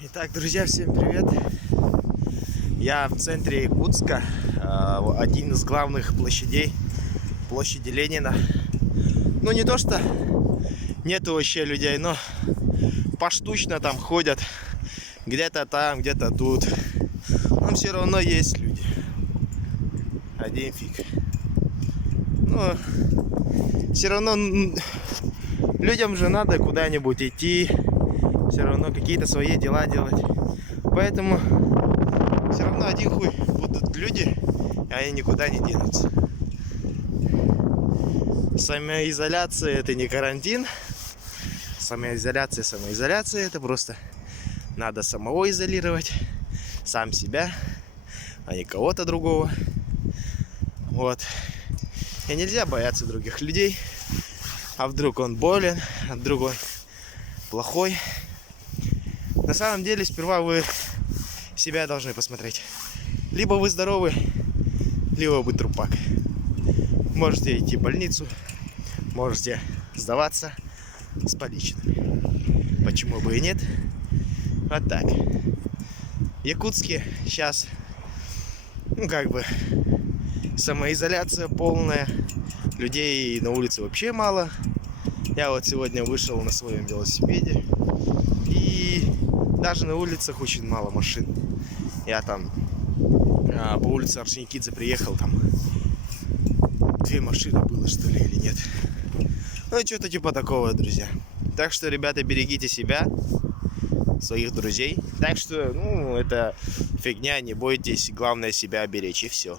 Итак, друзья, всем привет! Я в центре Якутска, один из главных площадей, площади Ленина. Ну, не то что нету вообще людей, но поштучно там ходят, где-то там, где-то тут. Но все равно есть люди. Один фиг. Но все равно людям же надо куда-нибудь идти, все равно какие-то свои дела делать. Поэтому все равно один хуй будут люди, и они никуда не денутся. Самоизоляция — это не карантин. Самоизоляция — это просто надо самого изолировать, сам себя, а не кого-то другого. Вот. И нельзя бояться других людей. А вдруг он болен, а вдруг он плохой. На самом деле, сперва вы себя должны посмотреть. Либо вы здоровы, либо вы трупак. Можете идти в больницу, можете сдаваться с поличными. Почему бы и нет? Вот так. В Якутске сейчас, самоизоляция полная. Людей на улице вообще мало. Я вот сегодня вышел на своем велосипеде, и даже на улицах очень мало машин. Я там по улице Орджоникидзе приехал, там 2 машины было, что ли, или нет. Ну, что-то типа такого, друзья. Так что, ребята, берегите себя, своих друзей. Так что, это фигня, не бойтесь. Главное себя беречь, и все.